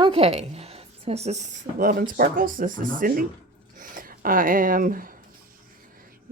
Okay, this is Love and Sparkles. This is Cindy. I am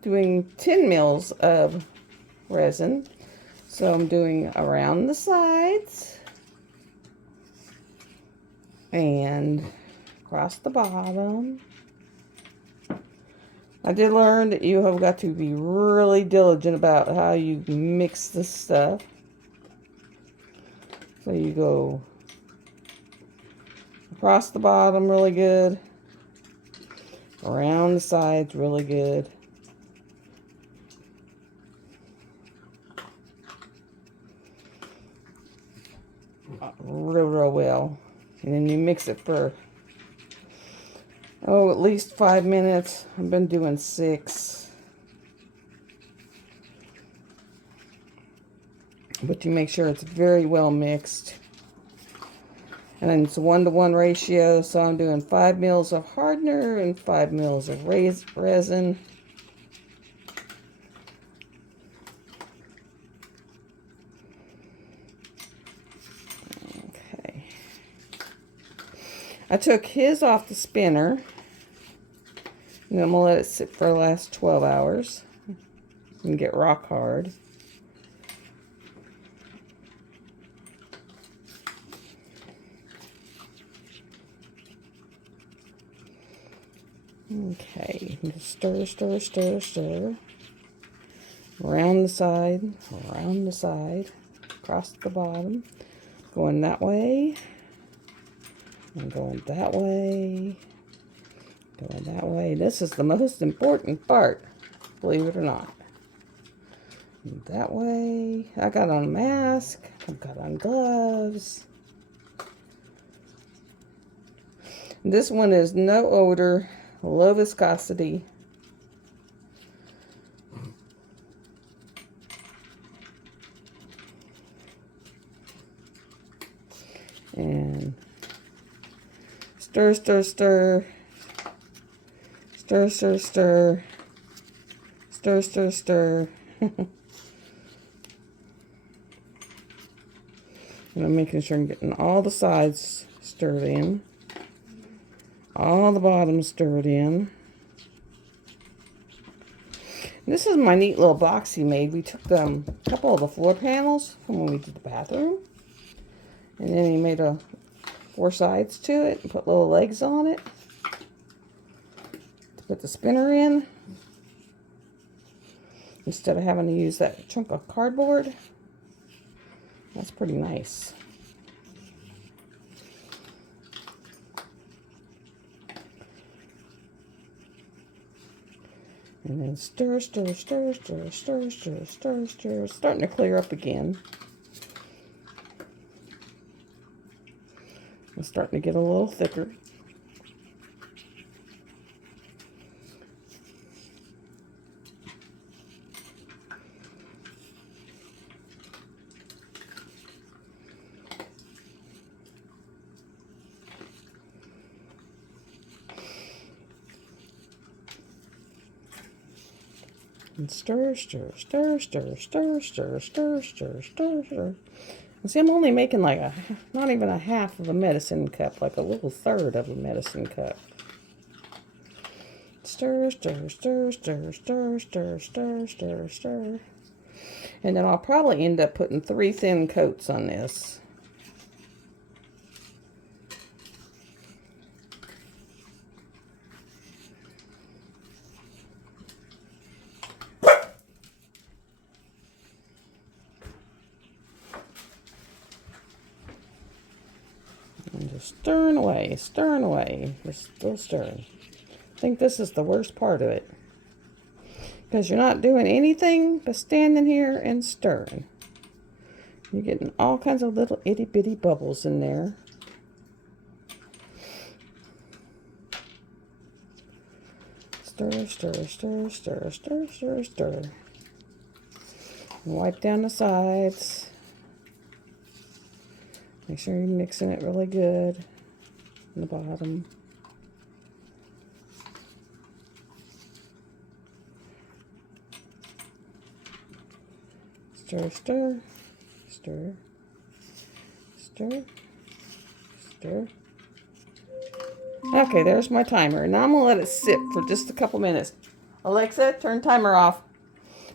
doing 10 mils of resin. So I'm doing around the sides and across the bottom. I did learn that you have got to be really diligent about how you mix this stuff. So you go across the bottom really good, around the sides really good. Real well. And then you mix it for, at least 5 minutes. I've been doing 6. But you make sure it's very well mixed. And then it's a 1-to-1 ratio, so I'm doing 5 mils of hardener and 5 mils of resin. Okay. I took his off the spinner. And I'm going to let it sit for the last 12 hours and get rock hard. Okay, stir, stir, stir, stir. Around the side, across the bottom. Going that way, and going that way, going that way. This is the most important part, believe it or not. That way. I got on a mask. I've got on gloves. This one is no odor, low viscosity. And stir, stir, stir. Stir, stir, stir. Stir, stir, stir. And I'm making sure I'm getting all the sides stirred in. All the bottoms stirred in. This is my neat little box he made. We took a couple of the floor panels from when we did the bathroom. And then he made 4 sides to it and put little legs on it to put the spinner in. Instead of having to use that chunk of cardboard. That's pretty nice. And then stir, stir, stir, stir, stir, stir, stir, stir. It's starting to clear up again. It's starting to get a little thicker. And stir, stir, stir, stir, stir, stir, stir, stir, stir, stir. And see, I'm only making like not even a half of a medicine cup, like a little third of a medicine cup. Stir, stir, stir, stir, stir, stir, stir, stir, stir. And then I'll probably end up putting 3 thin coats on this. And just stirring away, just still stirring. I think this is the worst part of it. Because you're not doing anything but standing here and stirring. You're getting all kinds of little itty bitty bubbles in there. Stir, stir, stir, stir, stir, stir, stir. And wipe down the sides. Make sure you're mixing it really good on the bottom. Stir, stir, stir, stir, stir, Okay, there's my timer. Now I'm going to let it sit for just a couple minutes. Alexa, turn timer off.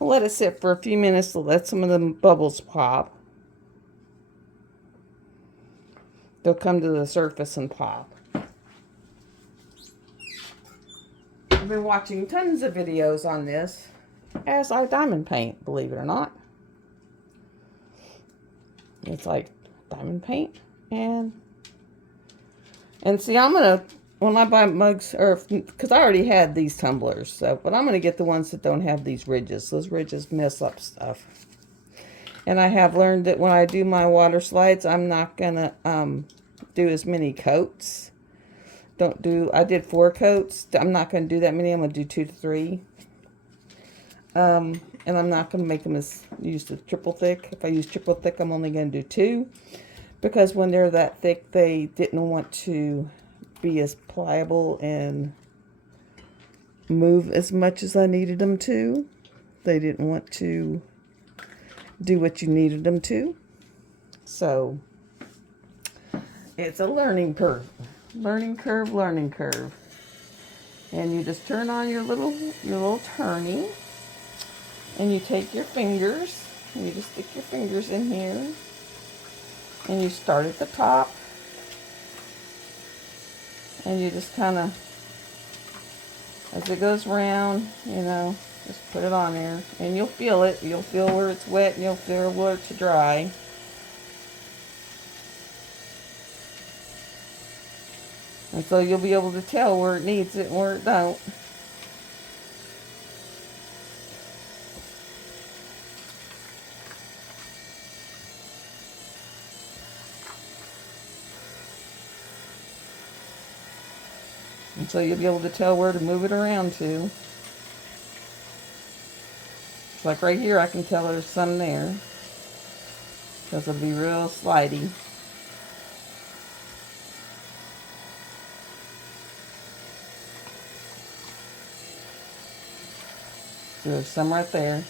I'll let it sit for a few minutes to let some of the bubbles pop. They'll come to the surface and pop. I've been watching tons of videos on this as I diamond paint, believe it or not. It's like diamond paint and see, I'm gonna, when I buy mugs, or because I already had these tumblers, so, but I'm gonna get the ones that don't have these ridges. Those ridges mess up stuff. And I have learned that when I do my water slides, I'm not gonna do as many coats. I did 4 coats. I'm not gonna do that many. I'm gonna do 2 to 3. And I'm not gonna make them use the triple thick. If I use triple thick, I'm only gonna do 2. Because when they're that thick, they didn't want to be as pliable and move as much as I needed them to. They didn't want to do what you needed them to. So, it's a learning curve. Learning curve, learning curve. And you just turn on your little turny. And you take your fingers, and you just stick your fingers in here. And you start at the top. And you just kind of, as it goes round, you know, just put it on there. And you'll feel it. You'll feel where it's wet, and you'll feel where it's dry. And so you'll be able to tell where it needs it and where it don't. And so you'll be able to tell where to move it around to. It's like right here, I can tell there's some there. Because it'll be real slidey. So there's some right there.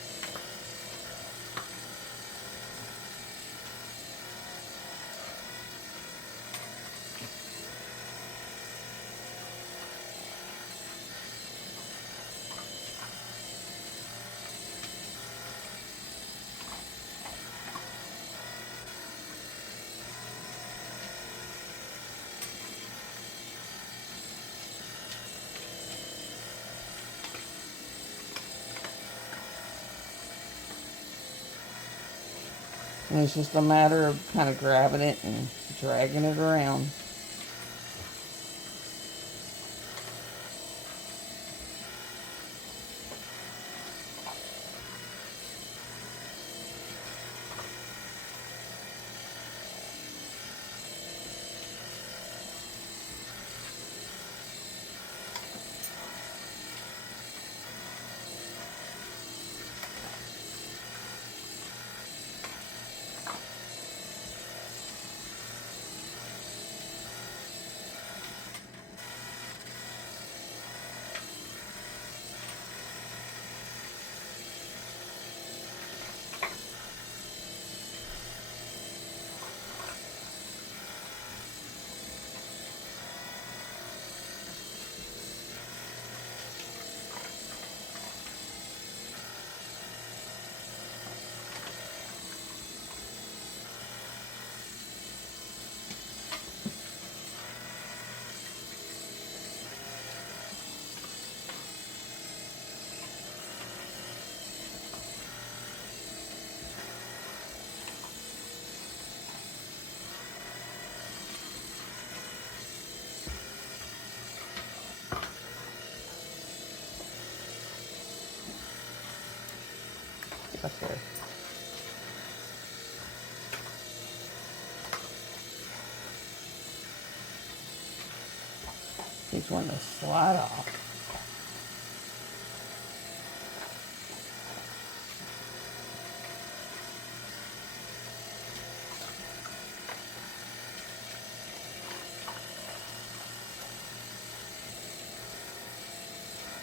And it's just a matter of kind of grabbing it and dragging it around. Up there. These want to slide off.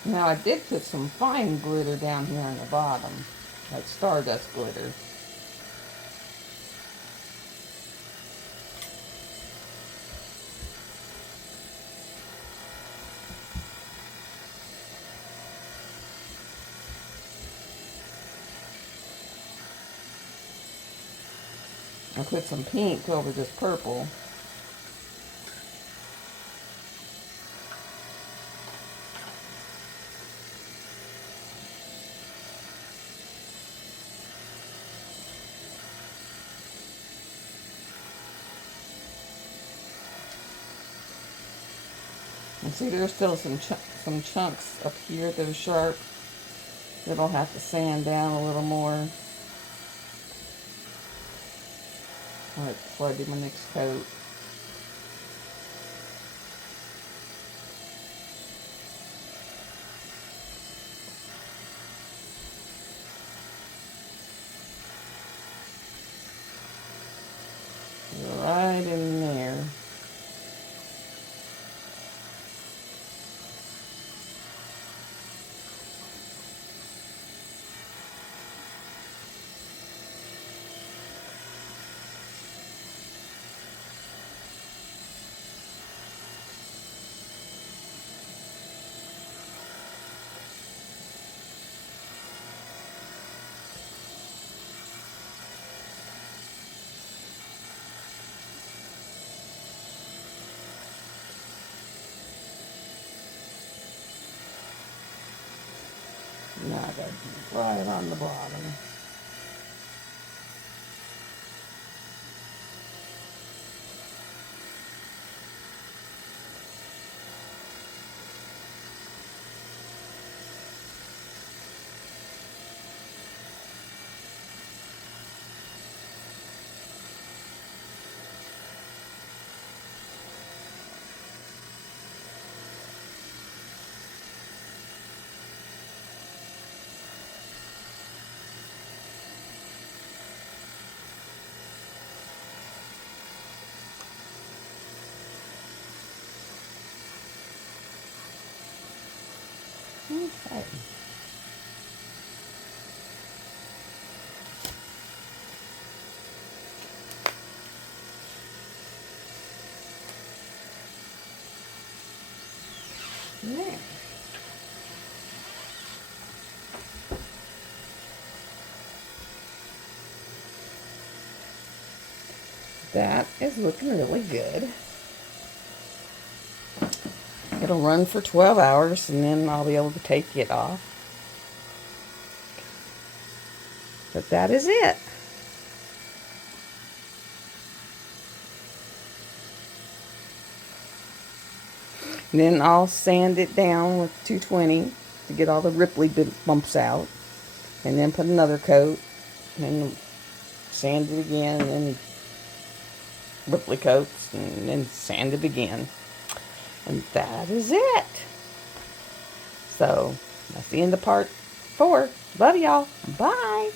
Now I did put some fine glitter down here on the bottom, like stardust glitter. I put some pink over this purple. And see, there's still some chunks up here that are sharp that I'll have to sand down a little more. All right, before I do my next coat. Right in there. Now I got to do right on the bottom. Okay. There. That is looking really good. It'll run for 12 hours and then I'll be able to take it off. But that is it. And then I'll sand it down with 220 to get all the ripply bumps out. And then put another coat and sand it again and then ripply coats and then sand it again. And that is it. So that's the end of part 4. Love y'all. Bye.